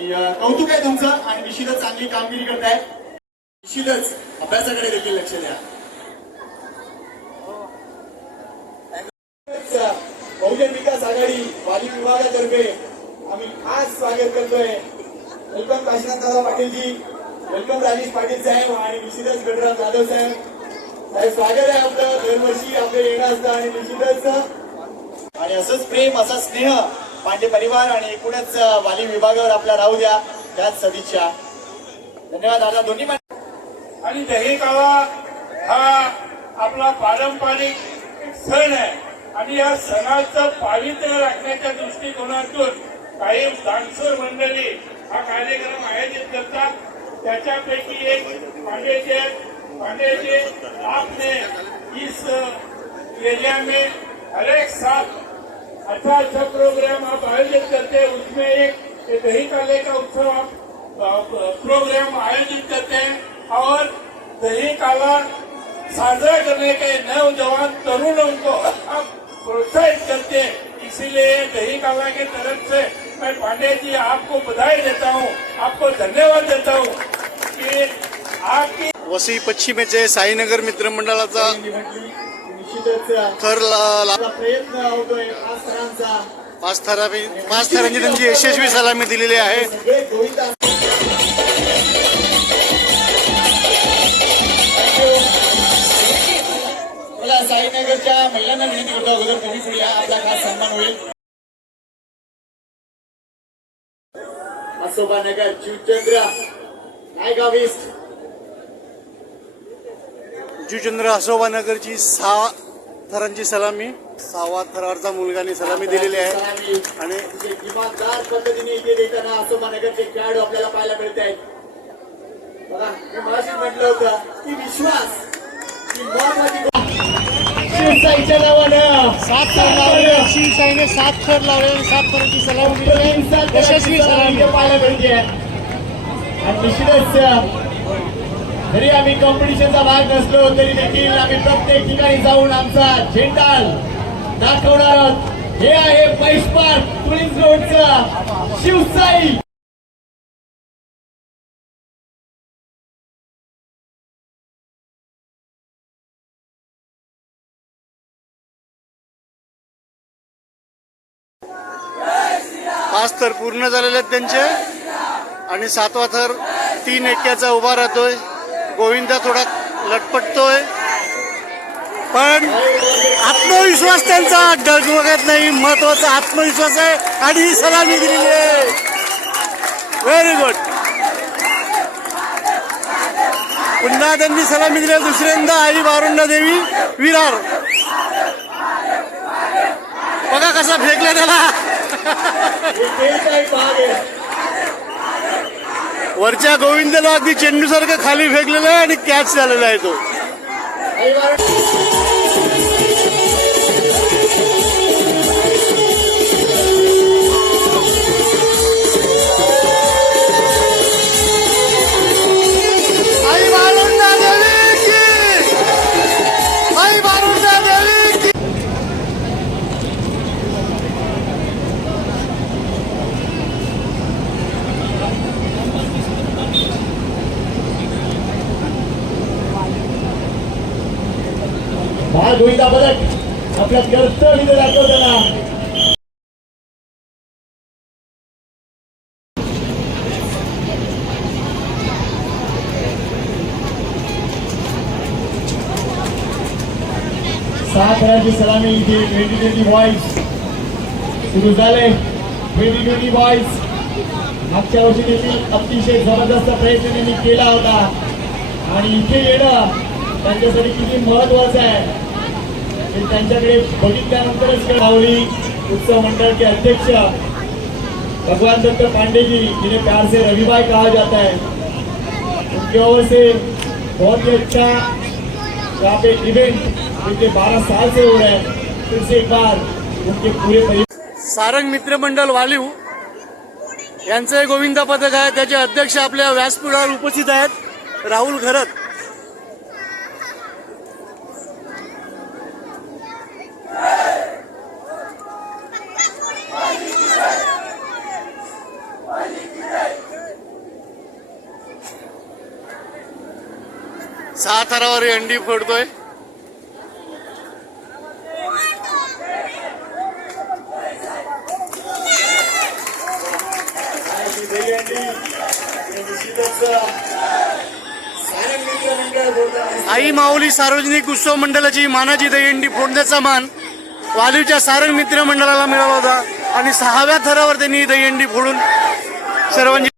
आणि कौतुक आहे तुमचं आणि निश्चितच चांगली कामगिरी करताय. निश्चितच अभ्यासाकडे देखील लक्ष द्या. बहुजन विकास आघाडी वाली विभागातर्फे आम्ही खास स्वागत करतोय. वेलकम काशीनाथ दादा पाटीलजी वेलकम राजेश पाटील साहेब आणि निश्चितच गणराज जाधव साहेब. साहेब स्वागत आहे आपलं. दरवर्षी आपलं येणं असतं आणि निश्चितच आणि असंच प्रेम असा स्नेह पांडे परिवार आणि एकूणच वाली विभागावर आपला राहू द्या. त्याच सदिच्छा. धन्यवाद दादा. दोन्ही आणि दही कावा हा आपला पारंपरिक सण आहे. आणि या सणाचं पावित्र्य राखण्याच्या दृष्टिकोनातून काही दानसर मंडळी हा कार्यक्रम आयोजित करतात. त्याच्यापैकी एक पांडेचे पांडेचे आपने इस एरिया में हरेक साथ अच्छा अच्छा प्रोग्राम आप आयोजित करते हैं उसमें एक दही काले का उत्सव आप प्रोग्राम आयोजित करते हैं और दही काला साझा करने के नौजवान तरुणों को आप प्रोत्साहित करते हैं। इसीलिए दही काला के तरफ से मैं पांडे जी आपको बधाई देता हूँ आपको धन्यवाद देता हूँ कि आपकी वसई पश्चिमेचे साईनगर मित्रमंडळाचा निवडली निश्चितच अं, थर ला- ला- आपला प्रयत्न होतोय पाच थरांचा. पाच त्यांची यशस्वी सलामी दिलेली आहे. साईनगरच्या महिलांना विनंती करतो अगोदर कमी पुढे आपला खास सन्मान होईल. असोबा नगर शिवचंद्र नायगाव ईस्ट. जुचंद्र असोबा नगरची सहा थरांची सलामी सहावा थरावरचा मुलगाने सलामी दिलेली आहे. आणि इमानदार पद्धतीने इथे देताना असोबा नगरचे खेळाडू आपल्याला पाहायला मिळत आहेत बघा मी मगाशी म्हटलं होतं की विश्वास. महत्वाची शिवसाईच्या नावानं सात थर लावले. शिवसाईने सात थर लावले आणि सात थरांची सलामी आहे. यशस्वी सलामी. पाहायला मिळते. आणि निश्चितच जरी आम्ही कॉम्पिटिशनचा भाग नसलो तरी देखील आम्ही प्रत्येक ठिकाणी जाऊन आमचा झेंडा दाखवणार आहोत हे आहे पैसपार्क पुलिस रोडचा शिवसाई. पाच तर पूर्ण झालेले आहेत त्यांचे. आणि सातवा थर तीन एक्क्याचा उभा राहतोय. गोविंदा थोडा लटपटतोय. पण आत्मविश्वास त्यांचा डगमगत नाही महत्त्वाचा आत्मविश्वास आहे आणि ही सलामी दिलेली आहे. व्हेरी गुड पुन्हा त्यांनी सलामी दिली दुसऱ्यांदा आई वारुंडा देवी विरार. बघा कसा फेकला त्याला हे खेळचा एक भाग आहे वरच्या गोविंदला अगदी चेंडूसारखं खाली फेकलेलं आहे आणि कॅच झालेला आहे तो. भाग गोविंदा बदक आपल्या कर्तव्य इथे दाखवताना सहा सलामी इथे ट्वेंटी ट्वेंटी बॉईज सुरू झाले. ट्वेंटी ट्वेंटी बॉईज मागच्या वर्षी देखील अतिशय जबरदस्त प्रयत्न त्यांनी केला होता. आणि इथे येणं त्यांच्यासाठी किती महत्वाचं आहे हे त्यांच्याकडे बघितल्यानंतरच कळावली. उत्सव मंडळ के अध्यक्ष भगवान दत्त पांडे जी जिन्हें प्यार से रविभाई कहा जाता है. उनकी ओर से बहुत ही अच्छा यहाँ पे इवेंट उनके बारह साल से हो रहा है फिर से एक बार उनके पूरे परिवार सारंग मित्रमंडल वाली यांचं गोविंदा पथक आहे. त्याचे अध्यक्ष आपल्या व्यासपीठावर उपस्थित आहेत. राहुल घरत सहा थरावर अंडी फोडतोय. आई माऊली सार्वजनिक उत्सव मंडळाची मानाची दहीहंडी फोडण्याचा मान वालीच्या सारंग मित्र मंडळाला मिळाला होता आणि सहाव्या थरावर त्यांनी दहीहंडी फोडून सर्वांची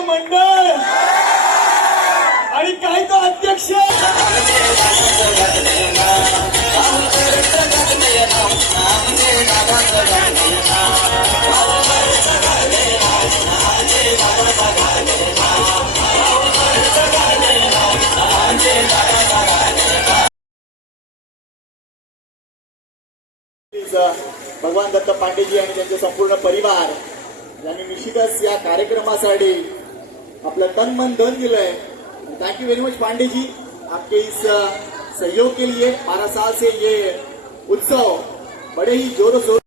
मंडळ! आणि अध्यक्ष! भगवान दत्त पांडेजी आणि त्यांचे संपूर्ण परिवार यांनी निश्चितच या कार्यक्रमासाठी आपलं तन मन धन दिलंय. Thank you very much Pandey ji आपके इस सहयोग के लिए बारह साल से ये उत्सव बड़े ही जोरों शोर